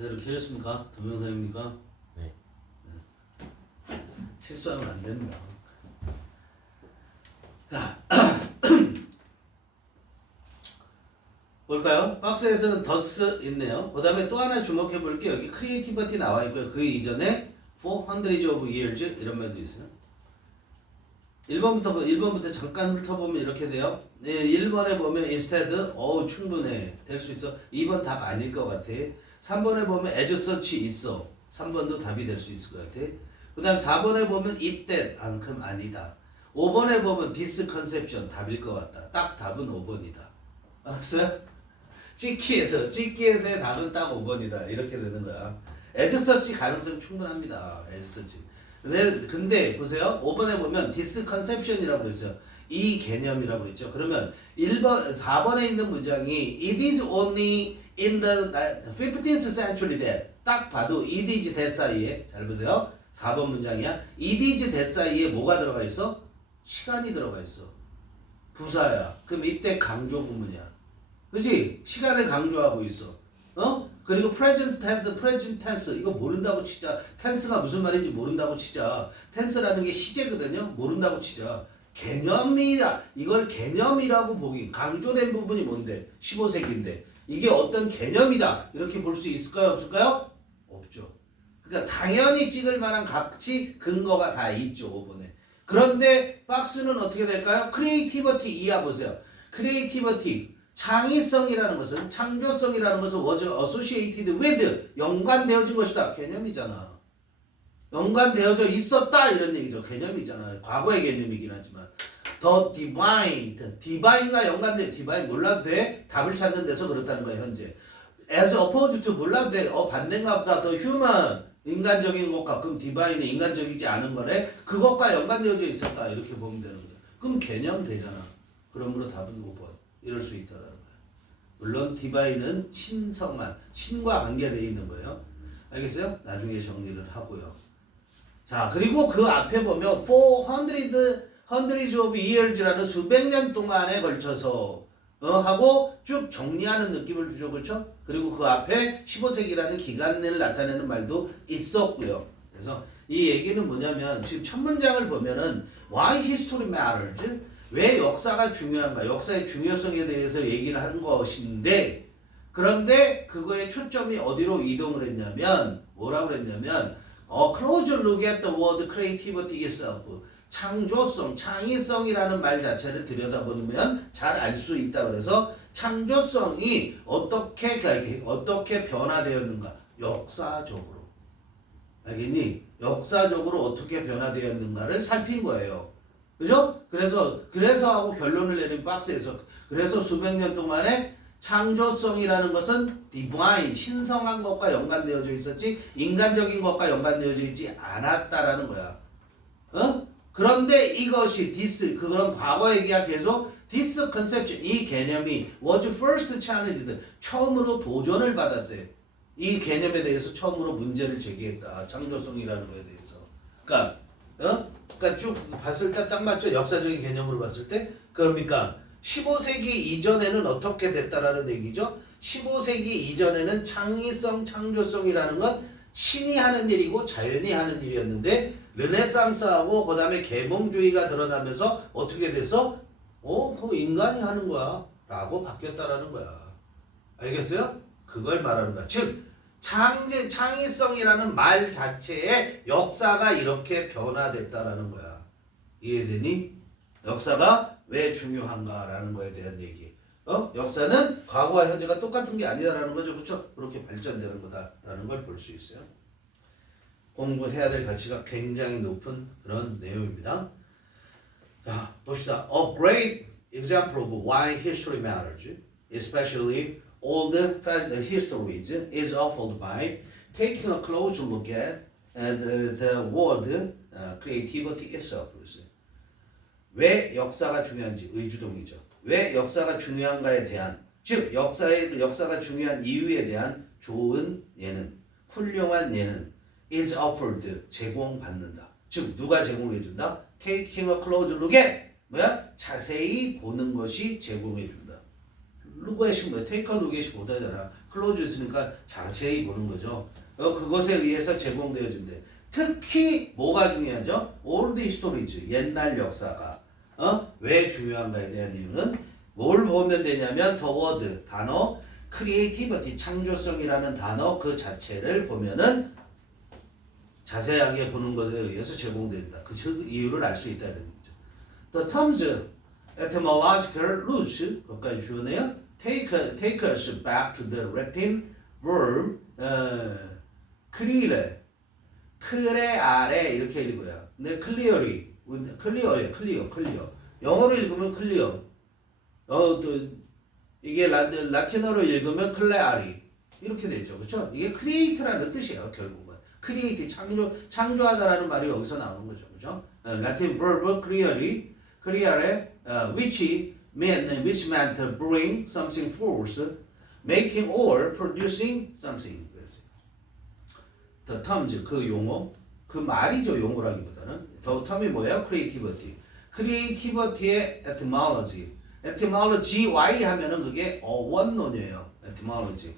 제대로 키웠습니까? 동영상입니까? 네. 실수하면 안 됩니다. 자, 볼까요? 박스에서는 더스 있네요. 그 다음에 또 하나 주목해 볼게요. 여기 크리에이티비티 나와 있고요. 그 이전에 for hundreds of years 이런 말도 있어요. 1번부터 잠깐 훑어보면 이렇게 돼요. 네, 1번에 보면 instead, 충분해. 될 수 있어. 2번 답 아닐 것 같아. 3번에 보면 as such 있어. 3번도 답이 될 수 있을 것 같아. 그 다음 4번에 보면 if that, 만큼 아니다. 5번에 보면 this conception, 답일 것 같다. 딱 답은 5번이다. 알았어요? 찍기에서의 답은 딱 5번이다. 이렇게 되는 거야. as such 가능성 충분합니다. as such. 근데 보세요. 5번에 보면 this conception이라고 그랬어요. 이 개념이라고 했죠. 그러면 4번에 있는 문장이 it is only in the 15th century that 딱 봐도 it is that 사이에 잘 보세요. 4번 문장이야. it is that 사이에 뭐가 들어가 있어? 시간이 들어가 있어. 부사야. 그럼 이때 강조 구문이야. 그렇지? 시간을 강조하고 있어. 그리고 present tense 이거 모른다고 치자. tense가 무슨 말인지 모른다고 치자. tense라는 게 시제거든요. 모른다고 치자. 개념이야. 이걸 개념이라고 보기. 강조된 부분이 뭔데? 15세기인데. 이게 어떤 개념이다. 이렇게 볼 수 있을까요? 없을까요? 없죠. 그러니까 당연히 찍을 만한 가치 근거가 다 있죠. 5번에. 그런데 박스는 어떻게 될까요? 크리에이티비티 이하 보세요. 크리에이티비티 창의성이라는 것은 창조성이라는 것은 was associated with 연관되어진 것이다. 개념이잖아. 연관되어져 있었다 이런 얘기죠. 개념이잖아. 과거의 개념이긴 하지만 the divine과 연관돼. divine 몰라도 돼. 답을 찾는 데서 그렇다는 거야 현재. as opposed to 몰라도 돼. 반대인가 보다. the human 인간적인 것과 그럼 divine은 인간적이지 않은 거래. 그것과 연관되어져 있었다. 이렇게 보면 되는 거야. 그럼 개념 되잖아. 그러므로 답은 5번. 이럴 수 있다는 거야. 물론 디바인은 신성만, 신과 관계되어 있는 거예요. 알겠어요? 나중에 정리를 하고요. 자, 그리고 그 앞에 보면 hundreds of years라는 수백 년 동안에 걸쳐서 하고 쭉 정리하는 느낌을 주죠. 그렇죠? 그리고 그 앞에 15세기라는 기간을 나타내는 말도 있었고요. 그래서 이 얘기는 뭐냐면 지금 첫 문장을 보면은 why history matters? 왜 역사가 중요한가? 역사의 중요성에 대해서 얘기를 한 것인데 그런데 그거의 초점이 어디로 이동을 했냐면 뭐라고 그랬냐면 close look at the word creativity itself. 창조성, 창의성이라는 말 자체를 들여다보면 잘 알 수 있다. 그래서 창조성이 어떻게 변화되었는가? 역사적으로. 알겠니? 역사적으로 어떻게 변화되었는가를 살핀 거예요. 그죠? 그래서 하고 결론을 내린 박스에서 그래서 수백 년 동안에 창조성이라는 것은 divine, 신성한 것과 연관되어져 있었지 인간적인 것과 연관되어져 있지 않았다라는 거야. 그런데 이것이 그런 과거 얘기가 계속 this conception, 이 개념이 was first challenged, 처음으로 도전을 받았대. 이 개념에 대해서 처음으로 문제를 제기했다. 창조성이라는 거에 대해서. 그러니까 쭉 봤을 때 딱 맞죠? 역사적인 개념으로 봤을 때. 그러니까 15세기 이전에는 어떻게 됐다라는 얘기죠? 15세기 이전에는 창의성, 창조성이라는 건 신이 하는 일이고 자연이 하는 일이었는데 르네상스하고 그 다음에 계몽주의가 드러나면서 어떻게 돼서 그거 인간이 하는 거야 라고 바뀌었다라는 거야. 알겠어요? 그걸 말하는 거야. 즉 창의성이라는 말 자체의 역사가 이렇게 변화됐다라는 거야. 이해되니? 역사가 왜 중요한가라는 거에 대한 얘기. 역사는 과거와 현재가 똑같은 게 아니다라는 거죠. 그렇죠? 그렇게 발전되는 거다라는 걸 볼 수 있어요. 공부해야 될 가치가 굉장히 높은 그런 내용입니다. 자, 봅시다. A great example of why history matters, especially all the histories, is offered by taking a close look at the word creativity itself. 왜 역사가 중요한지 의주동이죠. 왜 역사가 중요한가에 대한 즉 역사가 중요한 이유에 대한 좋은 예는 훌륭한 예는 is offered 제공받는다. 즉 누가 제공해준다? Taking a close look at 뭐야? 자세히 보는 것이 제공해준다. look at이 뭐야? Take a look at이 못하잖아. 클로즈 있으니까 자세히 보는 거죠. 그것에 의해서 제공되어진대. 특히 뭐가 중요하죠? Old histories, 옛날 역사가 왜 중요한가에 대한 이유는 뭘 보면 되냐면 the word, 단어, creativity, 창조성이라는 단어 그 자체를 보면은 자세하게 보는 것에 의해서 제공된다. 그 이유를 알 수 있다는 거죠. The terms etymological roots, 거기까지 주어내요. Take us back to the Latin verb, creare 이렇게 읽어요. 근데 clear예요. 영어로 읽으면 clear. 또 이게 라틴어로 읽으면 클레아리 이렇게 되죠, 그렇죠? 이게 create라는 뜻이에요, 결국은. create 창조하다라는 말이 여기서 나오는 거죠, 그렇죠? 라틴 verb creare, which meant bring something forth, making or producing something. The terms 그 용어, 그 말이죠, 용어라기보다는. The term이 뭐예요? creativity. creativity의 etymology. Y 하면은 그게 원론이에요. etymology.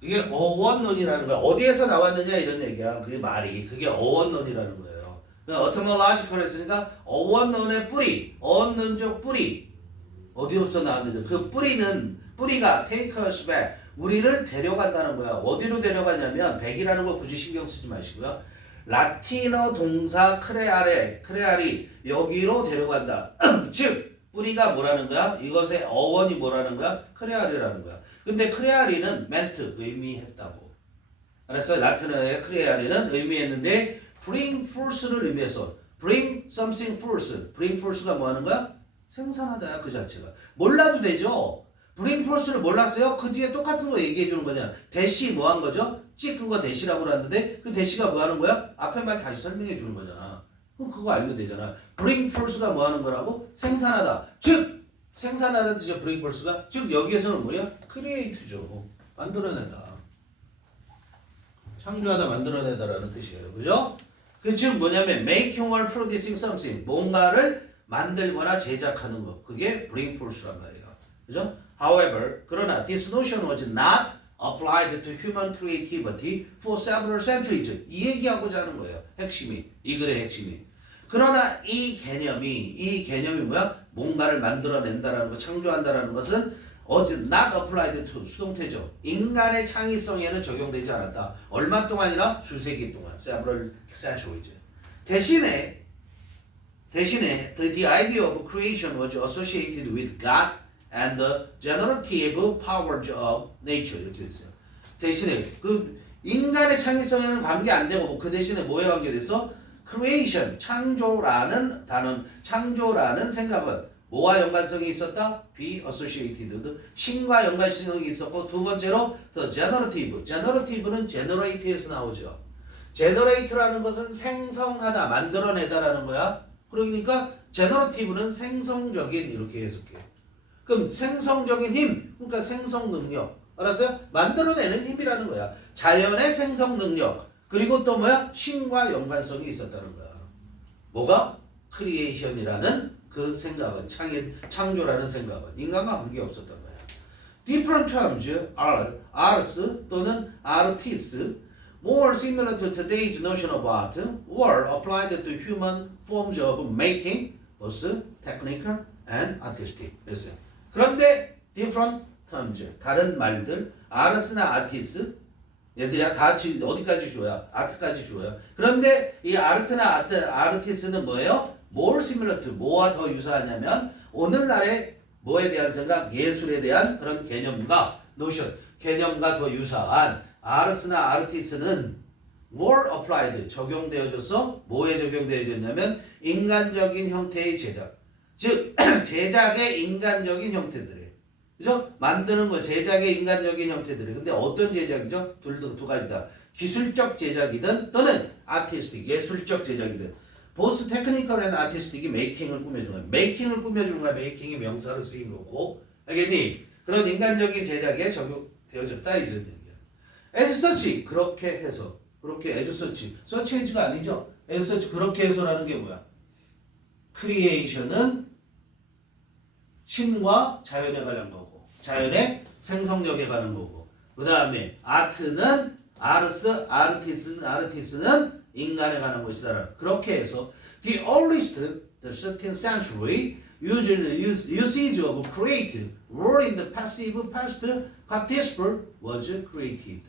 이게 어원론이라는 거야. 어디에서 나왔느냐 이런 얘기야. 그 말이. 그게 어원론이라는 거예요. etymological 했으니까 어원론의 뿌리, 어원론적 뿌리. 어디로부터 나왔느냐. 그 뿌리가 take us back. 우리를 데려간다는 거야. 어디로 데려가냐면 back이라는 거 굳이 신경 쓰지 마시고요. 라틴어 동사 크레아리 여기로 데려간다. 즉 뿌리가 뭐라는 거야? 이것의 어원이 뭐라는 거야? 크레아리라는 거야. 근데 크레아리는 meant 의미했다고. 알았어요? 라틴어의 크레아리는 의미했는데 bring forth를 의미했어. bring something forth. bring forth가 뭐 하는 거야? 생산하다야 그 자체가. 몰라도 되죠. bring forth를 몰랐어요? 그 뒤에 똑같은 거 얘기해 주는 거냐. 대시 뭐 한 거죠? 찍은 거 대시라고 하는데 그 대시가 뭐 하는 거야? 앞에 말 다시 설명해 주는 거잖아. 그럼 그거 알면 되잖아. bring forth가 뭐 하는 거라고? 생산하다. 즉 생산하는 뜻이죠. bring forth가. 즉 여기에서는 뭐야? create죠. 만들어내다. 창조하다 만들어내다라는 뜻이에요. 그죠? 그 즉 뭐냐면 making or producing something. 뭔가를 만들거나 제작하는 것. 그게 bring forth란 말이에요. 그죠? However, 그러나 this notion was not applied to human creativity for several centuries. 이 얘기하고자 하는 거예요. 핵심이. 이 글의 핵심이. 그러나 이 개념이 뭐야? 뭔가를 만들어낸다라는 거, 창조한다라는 것은 not applied to 수동태죠. 인간의 창의성에는 적용되지 않았다. 얼마 동안이나? 수세기 동안. several centuries. 대신에 the idea of creation was associated with God and the generative powers of nature. 이렇게 됐어요. 대신에 그 인간의 창의성에는 관계 안 되고 그 대신에 뭐에 관계돼서 creation, 창조라는 단어, 창조라는 생각은 뭐와 연관성이 있었다? be associated, 신과 연관성이 있었고 두 번째로 the generative는 generate에서 나오죠. generate라는 것은 생성하다, 만들어내다라는 거야. 그러니까 generative는 생성적인 이렇게 해석해. 그럼 생성적인 힘, 그러니까 생성 능력. 알았어요? 만들어내는 힘이라는 거야. 자연의 생성 능력. 그리고 또 뭐야? 신과 연관성이 있었다는 거야. 뭐가? 크리에이션이라는 그 생각은, 창조라는 생각은 인간과 관계없었단 거야. Different terms, arts 또는 artists, more similar to today's notion of art, were applied to human forms of making, both technical and artistic. 그랬어요. 그런데 different terms, 다른 말들, arts나 artists, 얘들이 다 어디까지 줘야? 아트까지 줘요. 그런데 이 아르트나 아르티스는 뭐예요? more similar to, 뭐와 더 유사하냐면 오늘날의 뭐에 대한 생각? 예술에 대한 그런 개념과 노션, 개념과 더 유사한 아르스나 아르티스는 more applied, 적용되어져서 뭐에 적용되어졌냐면 인간적인 형태의 제작. 즉 제작의 인간적인 형태들이. 그죠? 만드는 거, 제작의 인간적인 형태들이. 근데 어떤 제작이죠? 두 가지다. 기술적 제작이든 또는 아티스틱, 예술적 제작이든. 보스 테크니컬 앤 아티스틱이 메이킹을 꾸며주는 거야. 메이킹을 꾸며주는 거야. 메이킹이 명사로 쓰인 거고. 알겠니? 그런 인간적인 제작에 적용되어졌다. 이런 얘기야. as such, 그렇게 해서. 그렇게 as such. such as가 아니죠. as such, 그렇게 해서라는 게 뭐야? 크리에이션은 신과 자연에 관한 거고, 자연의 생성력에 관한 거고, 그 다음에 아트는 아르티스는 인간에 관한 것이다. 그렇게 해서 the earliest, the 13th century usage of create were in the passive past participle was created.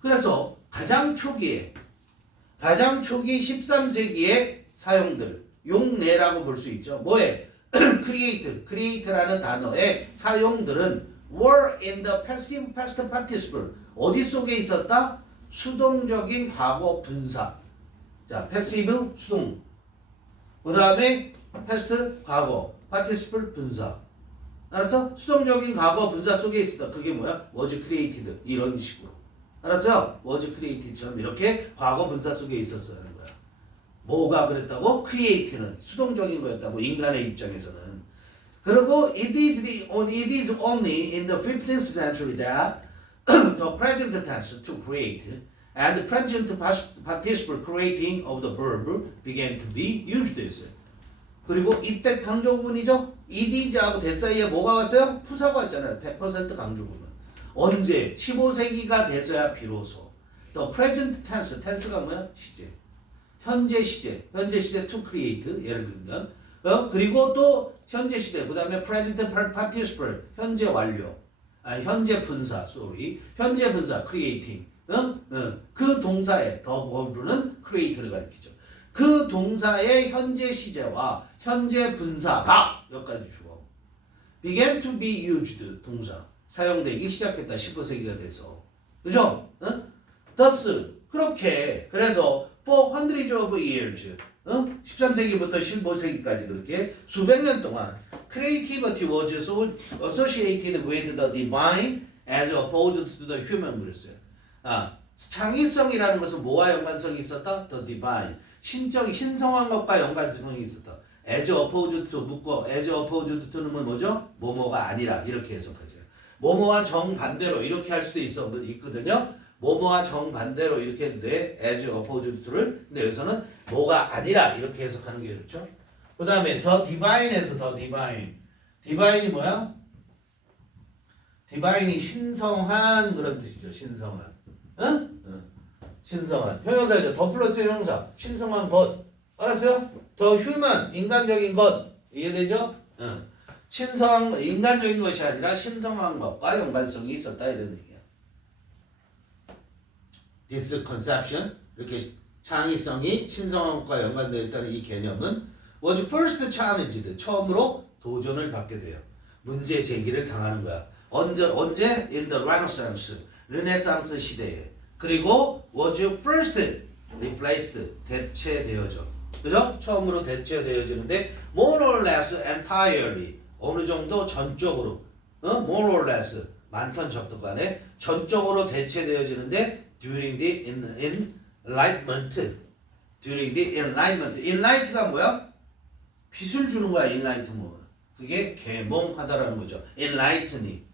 그래서 가장 초기 13세기의 사용들, 용례라고 볼 수 있죠. 뭐에? create라는 단어의 사용들은 were in the passive past participle. 어디 속에 있었다? 수동적인 과거 분사. 자, passive 수동. 그 다음에 past 과거, participle 분사. 알았어? 수동적인 과거 분사 속에 있었다. 그게 뭐야? was created. 이런 식으로. 알았어요? was created처럼 이렇게 과거 분사 속에 있었어요. 하는 거야. 뭐가 그랬다고? create는 수동적인 거였다고, 인간의 입장에서는. 그리고 it is only in the 15th century that the present tense to create and the present participle creating of the verb began to be used 했어요. 그리고 이때 강조구문이죠. it is하고 that 사이에 뭐가 왔어요? 부사가 왔잖아요. 100% 강조구문. 언제? 15세기가 돼서야 비로소 the present tense가 뭐야? 시제. 현재 시제 to create 예를 들면 그리고 또 현재 시대 그 다음에 present participle 현재 완료 현재 분사 현재 분사 creating 그 동사의 더 버브는 create를 가리키죠. 그 동사의 현재 시제와 현재 분사가 여기까지 주어 began to be used 동사 사용되기 시작했다. 15세기가 돼서 그죠? thus 그렇게 그래서 for hundreds of years 13세기부터 15세기까지 그렇게 수백 년 동안 creativity was associated with the divine as opposed to the human 그랬어요. 창의성이라는 것은 뭐와 연관성이 있었다? The divine. 신성한 것과 연관성이 있었다. as opposed to 묶고 as opposed to는 뭐죠? 뭐뭐가 아니라 이렇게 해석하세요. 뭐뭐와 정반대로 이렇게 할 수도 있거든요. 뭐뭐와 정반대로 이렇게 해도 돼. as opposed to를. 근데 여기서는 뭐가 아니라 이렇게 해석하는 게 좋죠. 그 다음에 the divine에서 the divine. divine이 뭐야? divine이 신성한 그런 뜻이죠. 신성한. 신성한. 형용사죠. 더 플러스 형용사. 신성한 것. 알았어요? the human. 인간적인 것. 이해되죠? 인간적인 것이 아니라 신성한 것과 연관성이 있었다. 이런 얘기야. This conception, 이렇게 창의성이 신성한 것과 연관되어 있다는 이 개념은 was first challenged, 처음으로 도전을 받게 돼요. 문제 제기를 당하는 거야. 언제? In the Renaissance, 르네상스 시대에. 그리고 was first replaced, 대체되어져. 그죠? 처음으로 대체되어지는데 more or less entirely, 어느 정도 전적으로, more or less, 많던 적도 간에 전적으로 대체되어지는데 during the enlightenment. during the enlightenment. enlight가 뭐야? 빛을 주는 거야. enlightenment. 그게 계몽하다라는 거죠. enlightening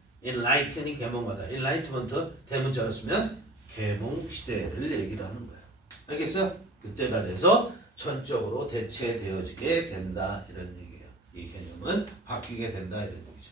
계몽하다. enlightenment 대문자가 쓰면 계몽 시대를 얘기를 하는 거야. 알겠어요? 그때가 돼서 전적으로 대체되어지게 된다 이런 얘기예요. 이 개념은 바뀌게 된다 이런 얘기죠.